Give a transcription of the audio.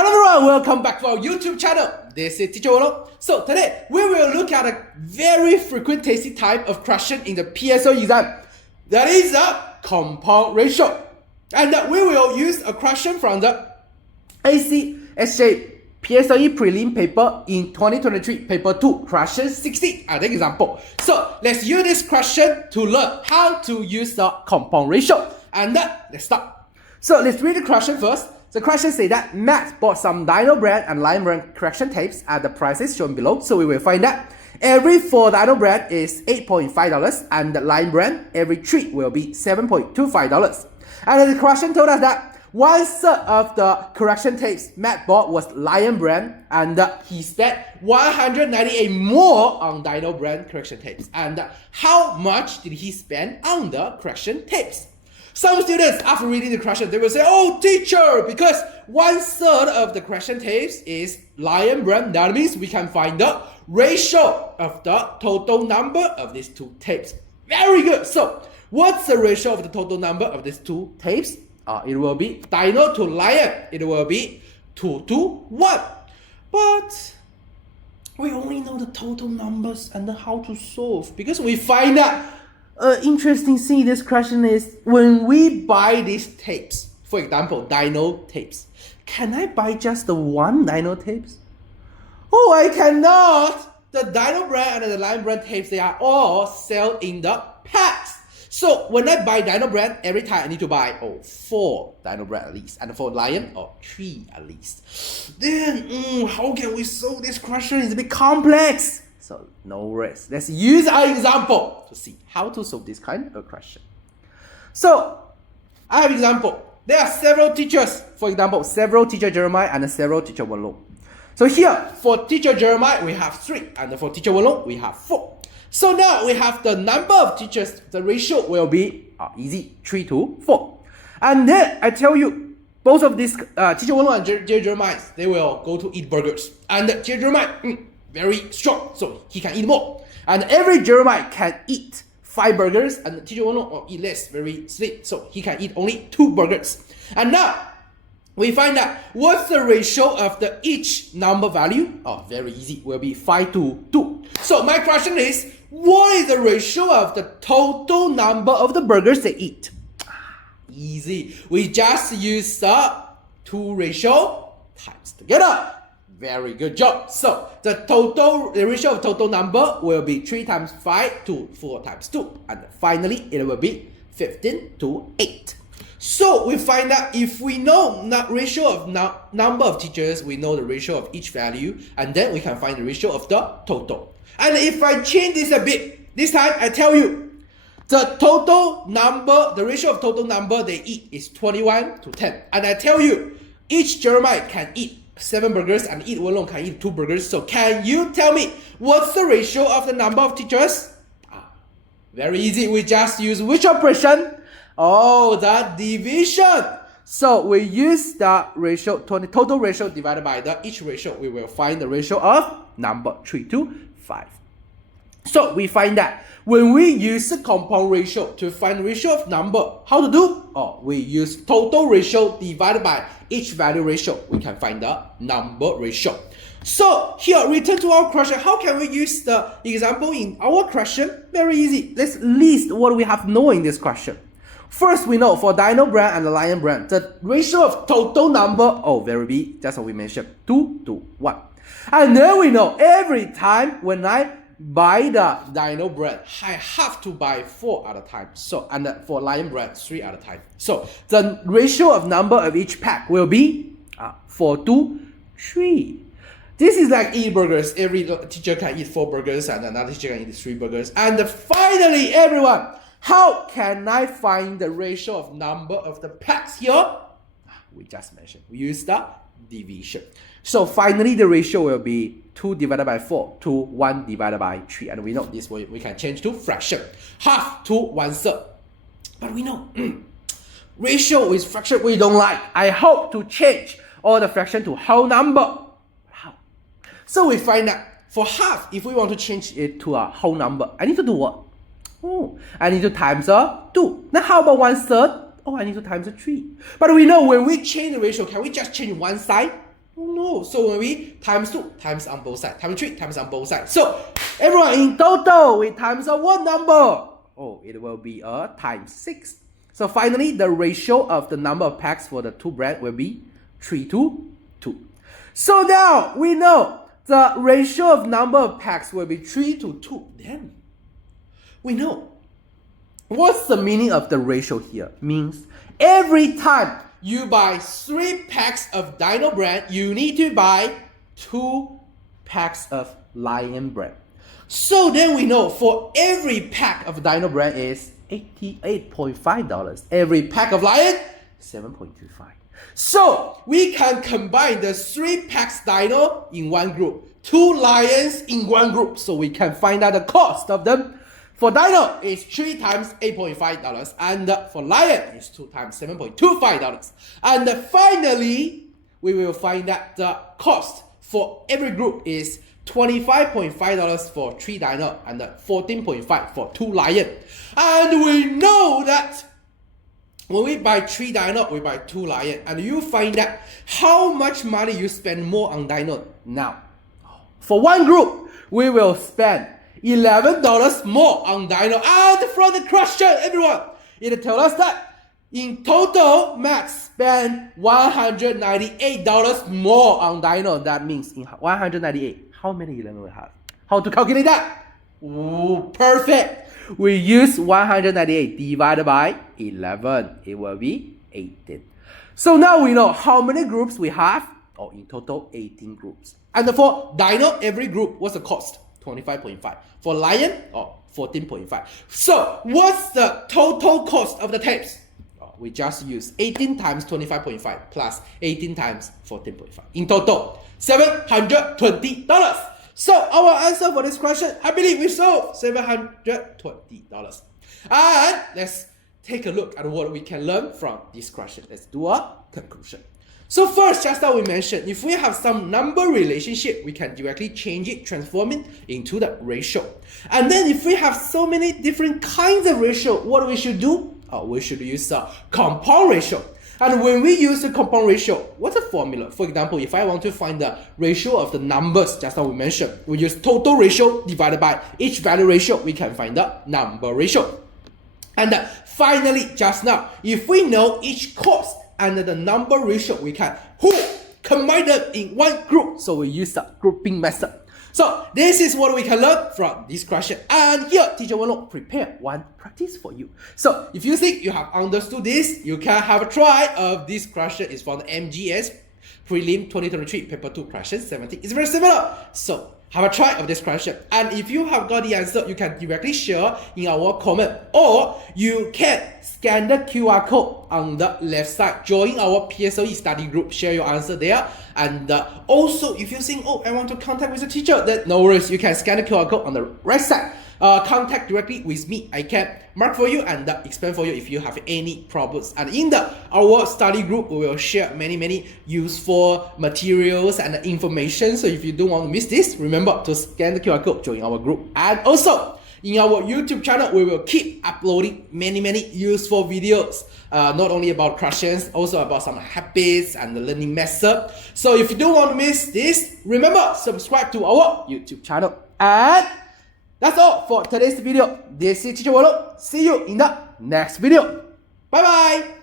Hello everyone, welcome back to our YouTube channel. This is Teacher Wolo. So today we will look at a very frequent tasty type of question in the PSO exam. That is the compound ratio. And we will use a question from the ACSJ PSOE prelim paper in 2023, paper 2, question 60 as an example. So let's use this question to learn how to use the compound ratio. And let's start. So let's read the question first. The question says that Matt bought some Dino brand and Lion brand correction tapes at the prices shown below. So we will find that every 4 Dino brand is $8.5 and the Lion brand, every 3 will be $7.25. And the question told us that 1/3 of the correction tapes Matt bought was Lion brand and he spent $198 more on Dino brand correction tapes. And how much did he spend on the correction tapes? Some students, after reading the question, they will say, oh teacher, because 1/3 of the correction tapes is Lion brand, that means we can find the ratio of the total number of these 2 tapes. Very good. So, what's the ratio of the total number of these 2 tapes? It will be Dino to Lion. It will be 2 to 1. But we only know the total numbers and how to solve, because we find that interesting thing in this question is when we buy these tapes, for example, Dino tapes, can I buy just the 1 Dino tapes? Oh, I cannot. The Dino brand and the Lion brand tapes, they are all sold in the packs. So when I buy Dino brand, every time I need to buy 4 Dino brand at least, and for Lion, 3 at least. Then, how can we solve this question? It's a bit complex. So no rest. Let's use our example to see how to solve this kind of question. So I have example. There are several teachers. For example, several teacher Jeremiah and several teacher Wolo. So here for teacher Jeremiah we have 3, and for teacher Wolo we have 4. So now we have the number of teachers. The ratio will be easy, 3 to 4. And then I tell you, both of these teacher Wolo and teacher Jeremiah, they will go to eat burgers. And teacher Jeremiah, very strong, so he can eat more. And every Jeremiah can eat 5 burgers, and teacher will eat less, very slim, so he can eat only 2 burgers. And now we find out what's the ratio of the each number value. Very easy, will be 5 to 2. So my question is, what is the ratio of the total number of the burgers they eat? Easy, we just use the 2 ratio times together. Very good job. So the ratio of total number will be 3 times 5 to 4 times 2. And finally, it will be 15 to 8. So we find that if we know the ratio of number of teachers, we know the ratio of each value, and then we can find the ratio of the total. And if I change this a bit, this time I tell you, the total number, the ratio of total number they eat is 21 to 10. And I tell you, each Jeremiah can eat 7 burgers and eat Wolong can eat 2 burgers. So can you tell me what's the ratio of the number of teachers? Very easy. We just use which operation? The division. So we use the ratio, total ratio divided by the each ratio. We will find the ratio of number 3 to 5. So we find that when we use the compound ratio to find the ratio of number, how to do? We use total ratio divided by each value ratio. We can find the number ratio. So here, return to our question. How can we use the example in our question? Very easy. Let's list what we have known in this question. First, we know for Dino brand and the Lion brand, the ratio of total number, very big, that's what we mentioned, 2 to 1. And then we know every time when I buy the Dino brand, I have to buy 4 at a time. So, and for Lion brand, 3 at a time. So the ratio of number of each pack will be 4 to 3. This is like eat burgers. Every teacher can eat 4 burgers and another teacher can eat 3 burgers. And finally, everyone, how can I find the ratio of number of the packs here? We just mentioned, we use the division. So finally, the ratio will be 2 divided by 4 to 1 divided by 3. And we know this way we can change to fraction. Half to 1/3. But we know ratio with fraction we don't like. I hope to change all the fraction to whole number. How? So we find that for half, if we want to change it to a whole number, I need to do what? I need to times 2. Now how about 1/3? I need to times 3. But we know when we change the ratio, can we just change one side? Oh no. So when we times 2, times on both sides. Times 3, times on both sides. So everyone, in total, we times a what number? Oh, it will be a times 6. So finally, the ratio of the number of packs for the two brands will be 3 to 2. So now we know the ratio of number of packs will be 3 to 2. Then we know what's the meaning of the ratio here. Means every time you buy 3 packs of Dino brand, you need to buy 2 packs of Lion brand. So then we know for every pack of Dino brand is $88.5. Every pack of Lion, $7.25. So we can combine the 3 packs Dino in one group, 2 Lions in one group. So we can find out the cost of them. For Dino, it's 3 times $8.5, and for Lion, it's 2 times $7.25. And finally, we will find that the cost for every group is $25.5 for 3 Dino and $14.5 for 2 Lion. And we know that when we buy 3 Dino, we buy 2 Lion, and you find out how much money you spend more on Dino now. For one group, we will spend $11 more on Dino. And from the question, everyone, it tells us that in total, Max spent $198 more on Dino. That means in 198, how many 11 we have? How to calculate that? Ooh, perfect. We use 198 divided by 11. It will be 18. So now we know how many groups we have. Oh, in total, 18 groups. And for Dino, every group, what's the cost? 25.5. For Lion, 14.5. So what's the total cost of the tapes? We just use 18 times 25.5 plus 18 times 14.5. In total, $720. So our answer for this question, I believe we solved $720. And let's take a look at what we can learn from this question. Let's do a conclusion. So first, just as we mentioned, if we have some number relationship, we can directly change it, transform it into the ratio. And then if we have so many different kinds of ratio, what we should do? We should use a compound ratio. And when we use a compound ratio, what's the formula? For example, if I want to find the ratio of the numbers, just as we mentioned, we use total ratio divided by each value ratio, we can find the number ratio. And finally, just now, if we know each cost and the number ratio, we can combine them in one group. So we use the grouping method. So this is what we can learn from this question. And here, teacher will prepare one practice for you. So if you think you have understood this, you can have a try of this question. It's from the MGS Prelim 2023 Paper 2 question 70. It's very similar. So have a try of this question. And if you have got the answer, you can directly share in our comment, or you can scan the QR code on the left side, join our PSLE study group, share your answer there. And also, if you think, I want to contact with the teacher, then no worries, you can scan the QR code on the right side. Contact directly with me. I can mark for you and explain for you if you have any problems. And in our study group, we will share many useful materials and information. So if you don't want to miss this, remember to scan the QR code, join our group. And also, in our YouTube channel, we will keep uploading many useful videos. Not only about questions, also about some habits and the learning method. So if you don't want to miss this, remember, subscribe to our YouTube channel. And that's all for today's video. This is Teacher Wallo. See you in the next video. Bye bye.